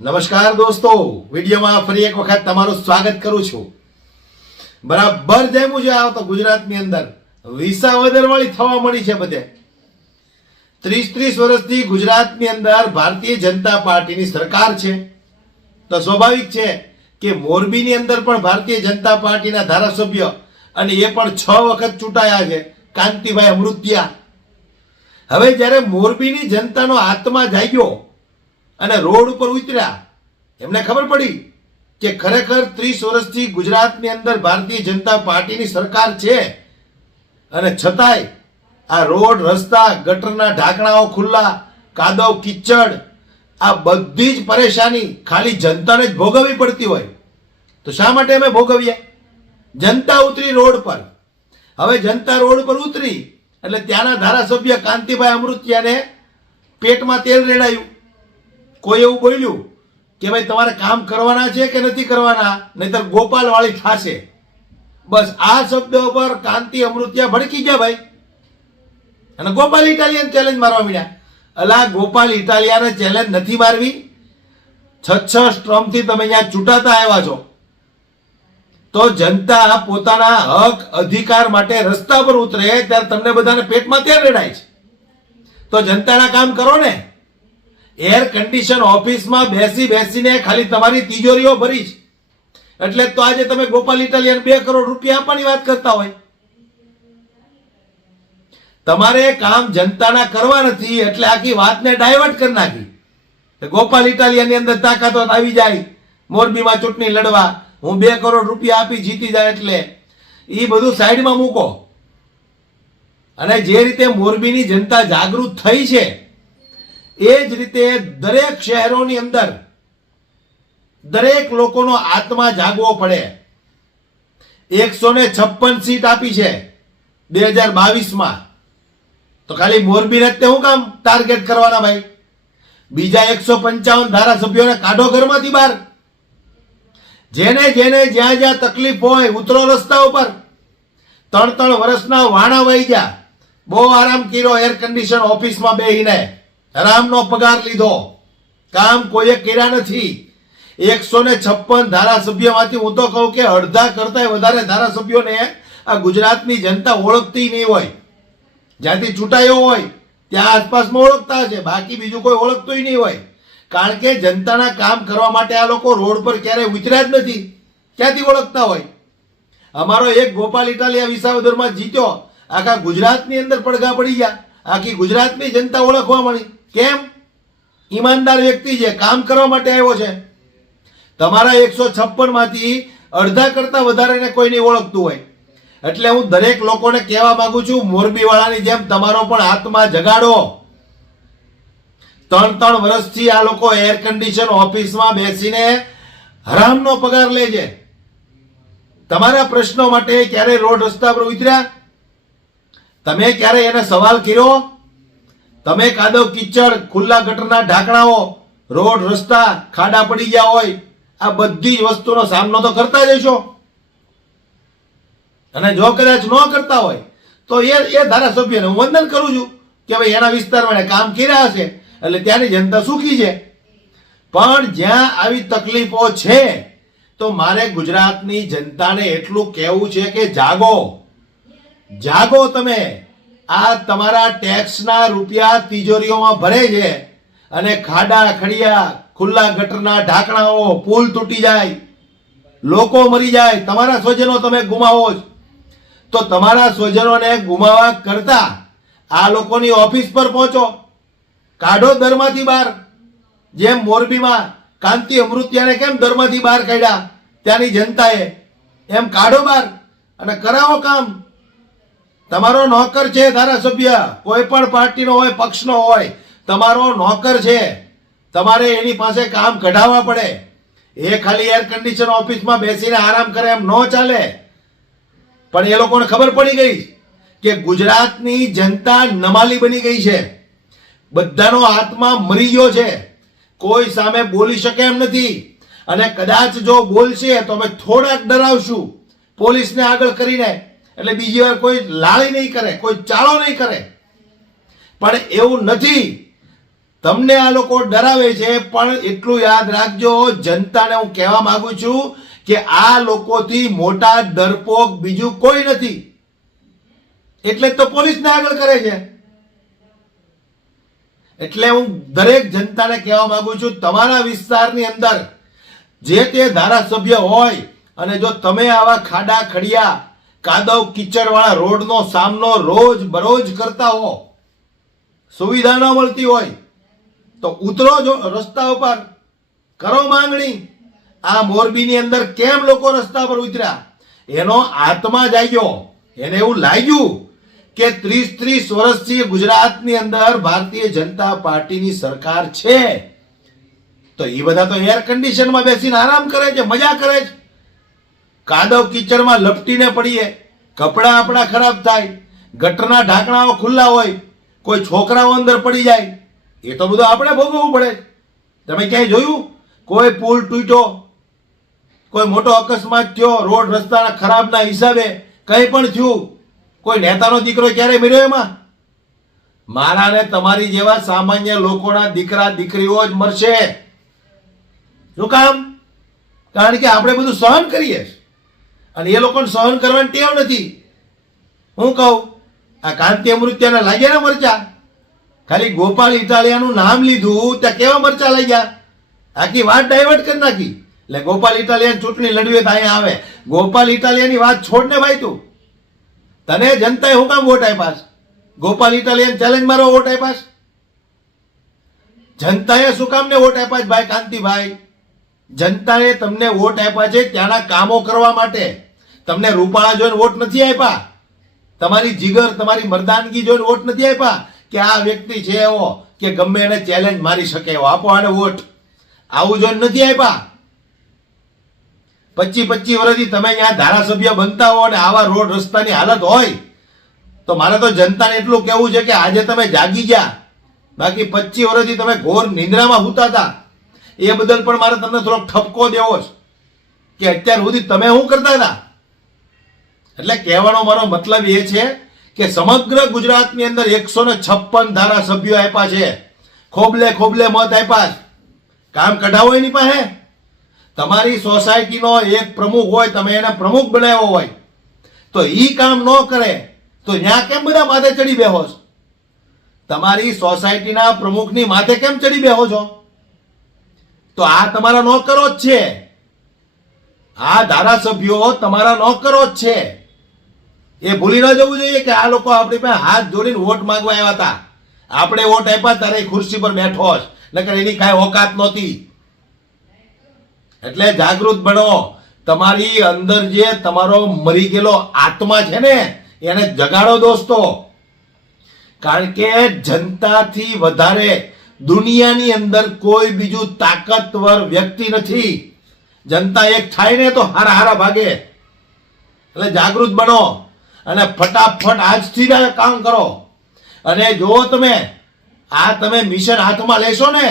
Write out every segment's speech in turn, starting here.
નમસ્કાર દોસ્તો. વિડીયોમાં ફરી એક વખત તમારું સ્વાગત કરું છું. બરાબર જેમ મુજબ આવતો ગુજરાતની અંદર વિસાવદર વાળી થવા મળી છે બધે. ત્રીસ ત્રીસ વર્ષથી ગુજરાતની અંદર ભારતીય જનતા પાર્ટીની સરકાર છે. તો સ્વાભાવિક છે કે મોરબીની અંદર પણ ભારતીય જનતા પાર્ટીના ધારાસભ્ય અને એ પણ છ વખત ચૂંટાયા છે. કાંતિભાઈ અમૃતિયા. હવે જ્યારે મોરબીની જનતાનો આત્મા જાગ્યો અને રોડ ઉપર ઉતર્યા. એમને ખબર પડી કે ખરેખર ત્રીસ વર્ષથી ગુજરાતની અંદર ભારતીય જનતા પાર્ટીની સરકાર છે. અને છતાંય આ રોડ, રસ્તા, ગટરના ઢાંકણાઓ ખુલ્લા, કાદવ કિચડ, આ બધી જ પરેશાની ખાલી જનતાને જ ભોગવવી પડતી હોય. તો શા માટે અમે ભોગવીએ? જનતા ઉતરી રોડ પર. હવે જનતા રોડ પર ઉતરી એટલે ત્યાંના ધારાસભ્ય કાંતિભાઈ અમૃતિયાને પેટમાં તેલ રેડાયું. કોઈ એવું બોલ્યું કે ભાઈ તમારે કામ કરવાના છે કે નથી કરવાના? નહીતર ગોપાલ વાળી થશે. બસ આ શબ્દ ઉપર કાંતિ, અમૃતિયા ભડકી ગયા ભાઈ. અને ગોપાલ ઇટાલિયન ચેલેન્જ મારવા મળ્યા અલા, ગોપાલ ઇટાલિયાને ચેલેન્જ નથી મારવી. છ છ સ્ટ્રોમથી તમે અહીંયા ચૂંટાતા આવ્યા છો. તો જનતા પોતાના હક, અધિકાર માટે રસ્તા પર ઉતરે ત્યારે તમને બધાને પેટમાં ત્યાં રેડાય છે. તો જનતાના કામ કરો ને. એર કન્ડિશન ઓફિસમાં બેસી બેસીને ખાલી તમારી તિજોરીઓ ભરી છે. એટલે તો આજે તમે ગોપાલ ઇટાલિયન બે કરોડ રૂપિયા આપવાની વાત કરતા હોય. તમારે કામ જનતાના કરવા નથી, એટલે આખી વાતને ડાયવર્ટ કરી નાખી. ગોપાલ ઇટાલિયનની અંદર તાકાત આવી જાય, મોરબીમાં ચૂંટણી લડવા, હું બે કરોડ રૂપિયા આપી જીતી જાય એટલે. એ બધું સાઈડમાં મૂકો. અને જે રીતે મોરબીની જનતા જાગૃત થઈ છે એ જ રીતે દરેક શહેરોની અંદર દરેક લોકોનો આત્મા જાગવો પડે. એકસો ને છપ્પન સીટ આપી છે બે હજાર બાવીસમાં. તો ખાલી મોરબીને તે શું કામ ટાર્ગેટ કરવાના ભાઈ? બીજા એકસો પંચાવન ધારાસભ્યોને કાઢો ઘરમાંથી બહાર. જેને જેને જ્યાં જ્યાં તકલીફ હોય ઉતરો રસ્તા ઉપર. ત્રણ ત્રણ વર્ષના વાણા વહી ગયા. બહુ આરામ કર્યો એર કન્ડિશન ઓફિસમાં બેહીને. આરામનો પગાર લીધો. કામ કોઈએ કર્યા નથી. એકસો ને છપ્પન ધારાસભ્યમાંથી હું તો કહું કે અડધા કરતાંય વધારે ધારાસભ્યોને આ ગુજરાતની જનતા ઓળખતી નહીં હોય. જ્યાંથી ચૂંટાયો હોય, ત્યાં આસપાસમાં ઓળખતા હશે. બાકી બીજું કોઈ ઓળખતું નહીં હોય. કારણ કે જનતાના કામ કરવા માટે આ લોકો રોડ પર ક્યારેય ઉતર્યા જ નથી. ક્યાંથી ઓળખતા હોય? અમારો એક ગોપાલ ઇટાલિયા વિસાવદરમાં જીત્યો. આખા ગુજરાતની અંદર પડઘા પડી ગયા. આખી ગુજરાતની જનતા ઓળખવા મળી. કેમ? ઈમાનદાર વ્યક્તિ છે કામ કરવા માટે આવ્યો છે. તમારા એકસો છપ્પનમાંથી અડધા કરતા વધારેને કોઈ નહીં ઓળખતું હોય. એટલે હું દરેક લોકોને કહેવા માંગુ છું મોરબી વાળાની જેમ તમારો પણ હાથમાં જગાડો. ત્રણ ત્રણ વર્ષથી આ લોકો એર કન્ડિશન ઓફિસમાં બેસીને હરામનો પગાર લે છે. તમારા પ્રશ્નો માટે ક્યારે રોડ રસ્તા પર ઉતર્યા? તમે ક્યારે એને સવાલ કર્યો? તમે કાદવ કિચડ, ખુલ્લા ગટરના ઢાંકણાઓ, રોડ, રસ્તા, ખાડા પડી ગયા હોય, આ બધી જ વસ્તુનો સામનો તો કરતા જ હશો. અને જો કદાચ ન કરતા હોય, તો એ એ ધારાસભ્યને હું વંદન કરું છું કે ભાઈ એના વિસ્તારમાં એણે કામ કર્યા હશે, એટલે ત્યાંની જનતા સુખી છે. પણ જ્યાં આવી તકલીફો છે, તો મારે ગુજરાતની જનતાને એટલું કહેવું છે કે જાગો. જાગો તમે. આ તમારા ટેક્સના રૂપિયા તિજોરીઓમાં ભરે છે અને ખાડા, ખડિયા, ખુલ્લા ગટરના ઢાંકણાઓ પુલ તૂટી જાય. લોકો મરી જાય. તમારા સ્વજનો તમે ગુમાવો જ તો તમારા સ્વજનોને ગુમાવા કરતા આ લોકોની ઓફિસ પર પહોંચો. કાઢો દરમાંથી બહાર. જેમ મોરબીમાં કાંતિ અમૃત્યાને કેમ દરમાંથી બહાર કાઢ્યા? ત્યાંની જનતાએ એમ કાઢો બહાર અને કરાવો કામ. તમારો નોકર છે ધારાસભ્ય. કોઈ પણ પાર્ટીનો હોય, પક્ષનો હોય, તમારો નોકર છે. તમારે એની પાસે કામ કઢાવવા પડે. એ ખાલી એર કન્ડિશન ઓફિસમાં બેસીને આરામ કરે એમ ન ચાલે. પણ એ લોકોને ખબર પડી ગઈ કે ગુજરાતની જનતા નમાલી બની ગઈ છે. બધાનો આત્મા મરી ગયો છે. કોઈ સામે બોલી શકે એમ નથી. અને કદાચ જો બોલશે તો અમે થોડાક ડરાવશું. પોલીસને આગળ કરીને એટલે બીજી વાર કોઈ લાળી નહીં કરે, કોઈ ચાળો નહીં કરે. પણ એવું નથી. તમને આ લોકો ડરાવે છે, પણ એટલું યાદ રાખજો, જનતાને હું કહેવા માંગુ છું કે આ લોકોથી મોટા ડરપોક બીજું કોઈ નથી. એટલે તો પોલીસને આગળ કરે છે. એટલે હું દરેક જનતાને કહેવા માંગુ છું, તમારા વિસ્તારની અંદર જે તે ધારાસભ્ય હોય અને જો તમે આવા ખાડા ખડિયા કાદવ કીચડવાળા રોડનો સામનો રોજ બરોજ કરતા હો. સુવિધા ન મળતી હોય તો ઉતરો જો રસ્તા ઉપર. કરો માંગણી. આ મોરબીની અંદર કેમ લોકો રસ્તા પર ઉતર્યા? એનો આત્મા જાગ્યો. એને એવું લાગ્યું કે ત્રીસ ત્રીસ વર્ષથી ગુજરાતની અંદર ભારતીય જનતા પાર્ટીની સરકાર છે. તો એ બધા તો એર કન્ડિશનમાં બેસીને આરામ કરે છે, મજા કરે છે. કાદવ કિચડમાં લપટીને પડીએ. કપડાં આપણા ખરાબ થાય. ગટરના ઢાંકણાઓ ખુલ્લા હોય. કોઈ છોકરાઓ અંદર પડી જાય. એ તો બધું આપણે ભોગવવું પડે. તમે ક્યાંય જોયું? કોઈ પુલ તૂટ્યો. કોઈ મોટો અકસ્માત થયો. રોડ રસ્તાના ખરાબના હિસાબે કંઈ પણ થયું. કોઈ નેતાનો દીકરો ક્યારે મળ્યો એમાં? મારા ને તમારી જેવા સામાન્ય લોકોના દીકરા, દીકરીઓ જ મરશે. શું કામ? કારણ કે આપણે બધું સહન કરીએ. છીએ. અને એ લોકોને સહન કરવાની ટેવ નથી. હું કહું, આ કાંતિ અમૃત્યાના લાગ્યા ને મરચા? ખાલી ગોપાલ ઇટાલિયાનું નામ લીધું, ત્યાં કેવા મરચા લાગ્યા? આખી વાત ડાયવર્ટ કરી નાખી. એટલે ગોપાલ ઇટાલિયન ચૂંટણી લડવી તો અહીંયા આવે. ગોપાલ ઇટાલિયાની વાત છોડ ને ભાઈ તું. તને જનતાએ હું કામ વોટ આપ્યા ગોપાલ ઇટાલિયન ચેલેન્જ મારો વોટ આપ્યા જનતાએ શું કામ ને વોટ આપ્યા ભાઈ કાંતિભાઈ? જનતાએ તમને વોટ આપ્યા છે ત્યાંના કામો કરવા માટે. તમને રૂપાળા જોઈને વોટ નથી આપ્યા? તમારી જીગર, તમારી મર્દાનગી જોઈને વોટ નથી આપ્યા? કે આ વ્યક્તિ છે એવો કે ગમે એને ચેલેન્જ મારી શકે એવો? આપો આને વોટ. આવું જોઈને નથી આપ્યા? પચી પચી વર્ષથી તમે અહીંયા ધારાસભ્ય બનતા હો અને આવા રોડ રસ્તાની હાલત હોય, તો મારે તો જનતાને એટલું કહેવું છે કે આજે તમે જાગી ગયા. બાકી પચી વર્ષથી તમે ઘોર નિંદ્રામાં હુતા હતા. એ બદલ પણ મારે તમને થોડોક ઠપકો દેવો છે. કે અત્યાર સુધી તમે શું કરતા હતા? એટલે કહેવાનો મારો મતલબ એ છે કે સમગ્ર ગુજરાતની અંદર એકસો ને છપ્પન ધારાસભ્યો આપ્યા છે. ખોબલે ખોબલે મત આપ્યા કામ કઢાવો એની પાસે? તમારી સોસાયટીનો એક પ્રમુખ હોય, તમે એને પ્રમુખ બનાવ્યો હોય, તો એ કામ ન કરે, તો ત્યાં કેમ બધા માથે ચડી બેહો છો? તમારી સોસાયટીના પ્રમુખની માથે કેમ ચડી બેહો છો? તો આ તમારા નોકરો જ છે. આ ધારાસભ્યો તમારા નોકરો જ છે. એ ભૂલી ન જવું જોઈએ કે આ લોકો આપણી પાસે હાથ જોડીને વોટ માંગવા આવ્યા હતા. આપણે વોટ આપ્યા ત્યારે ખુરશી પર બેઠો જ. નકર એની કાંઈ ઓકાત નહોતી. એટલે જાગૃત બનો. તમારી અંદર જે તમારો મરી ગયેલો આત્મા છે ને, એને જગાડો દોસ્તો. કારણ કે જનતાથી વધારે દુનિયાની અંદર કોઈ બીજું તાકતવર વ્યક્તિ નથી. જનતા એક થાય ને તો હારા હારા ભાગે. એટલે જાગૃત બનો. અને ફટાફટ આજથી જ કામ કરો. અને જો તમે આ તમે મિશન હાથમાં લેશો ને,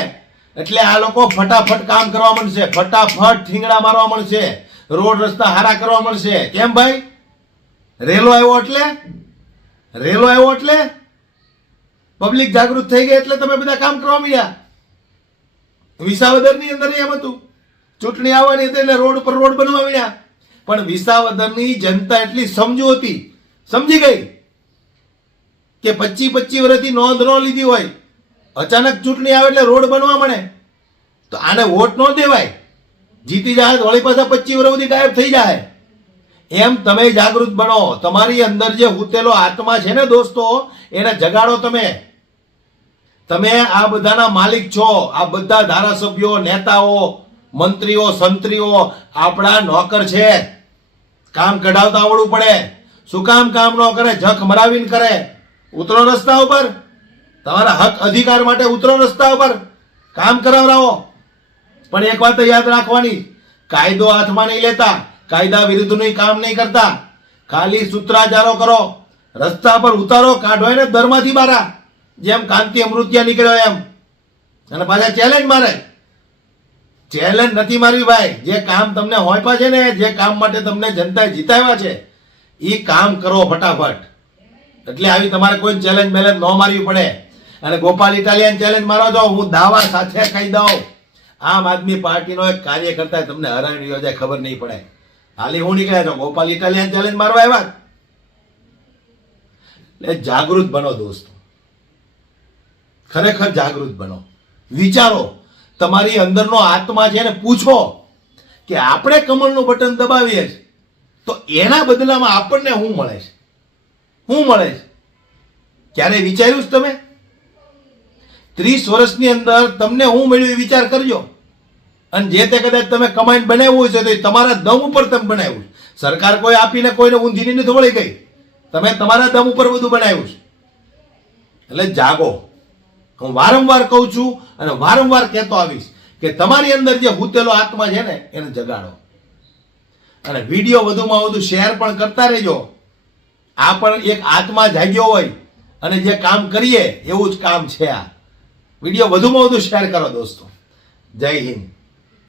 એટલે આ લોકો ફટાફટ કામ કરવા મળશે. ફટાફટ ઠીંગડા મારવા મળશે. રોડ રસ્તા હારા કરવા મળશે. કેમ ભાઈ? રેલો આવ્યો એટલે? રેલો આવ્યો એટલે? પબ્લિક જાગૃત થઈ ગઈ એટલે તમે બધા કામ કરવા મળ્યા વિસાવદરની અંદર એમ હતું. ચૂંટણી આવવાની હતી એટલે રોડ પર રોડ બનવા મળ્યા પણ વિસાવદરની જનતા એટલી સમજુ હતી સમજી ગઈ કે પચી પચી વર્ષથી નોંધ ન લીધી હોય, અચાનક ચૂંટણી આવે એટલે રોડ બનવા મળે, તો આને વોટ ન દેવાય. જીતી જાય વળી પાછા પચી વર્ષ સુધી ગાયબ થઈ જાય એમ તમે જાગૃત બનો. તમારી અંદર જે હુતેલો આત્મા છે ને દોસ્તો, એને જગાડો તમે. તમે આ બધાના માલિક છો. આ બધા ધારાસભ્યો, નેતાઓ, મંત્રીઓ, સંત્રીઓ, આપણા નોકર છે. કામ કઢાવતા આવડવું પડે. શું કામ કામ ન કરે, જખ મરાવીને કરે? ઉતરો રસ્તા ઉપર. તમારા હક અધિકાર માટે ઉતરો રસ્તા ઉપર. કામ કરાવરાવો. પણ એક વાત યાદ રાખવાની, કાયદો હાથમાં નહીં લેતા, કાયદા વિરુદ્ધનું કામ નહીં કરતા. ખાલી સૂત્રાચારો કરો. રસ્તા પર ઉતારો, કાઢો એને દરમાંથી બારા. જેમ કાંતિ અમૃત્યા નીકળ્યો એમ. અને પાછા ચેલેન્જ મારે. ચેલેન્જ નથી મારવી ભાઈ. જે કામ તમને હોંપ્યા છે ને, જે કામ માટે તમને જનતાએ જીતાવ્યા છે એ કામ કરો ફટાફટ. એટલે આવી તમારે કોઈ ચેલેન્જ બેલેન્જ ન મારવી પડે. અને ગોપાલ ઇટાલિયન ચેલેન્જ મારો છો હું દાવા સાથે કહી દઉં. આમ આદમી પાર્ટીનો એક કાર્યકર્તા તમને હરાવી યોજાય ખબર નહીં પડે. હાલી હું નીકળ્યા છો, ગોપાલ ઇટાલિયન ચેલેન્જ મારવા આવ્યા? એટલે જાગૃત બનો દોસ્તો. ખરેખર જાગૃત બનો. વિચારો, તમારી અંદરનો આત્મા છે ને, પૂછો કે આપણે કમળનું બટન દબાવીએ છીએ. તો એના બદલામાં આપણને શું મળે છે? શું મળે છે? ક્યારે વિચાર્યું છે તમે? ત્રીસ વર્ષની અંદર તમને હું મળ્યું એ વિચાર કરજો. અને જે તે કદાચ તમે કમાઈને બનાવ્યું છે તો એ તમારા દમ ઉપર તમે બનાવ્યું. સરકાર કોઈ આપીને કોઈને ઊંધીની નથી વળી ગઈ. તમે તમારા દમ ઉપર બધું બનાવ્યું છે. એટલે જાગો. હું વારંવાર કહું છું અને વારંવાર કહેતો આવીશ કે તમારી અંદર જે હૂતેલો આત્મા છે ને, એને જગાડો. અને વીડિયો વધુમાં વધુ શેર પણ કરતા રહેજો. આ પણ એક આત્મા જાગ્યો હોય અને જે કામ કરીએ એવું જ કામ છે આ. વીડિયો વધુમાં વધુ શેર કરો દોસ્તો. જય હિન્દ.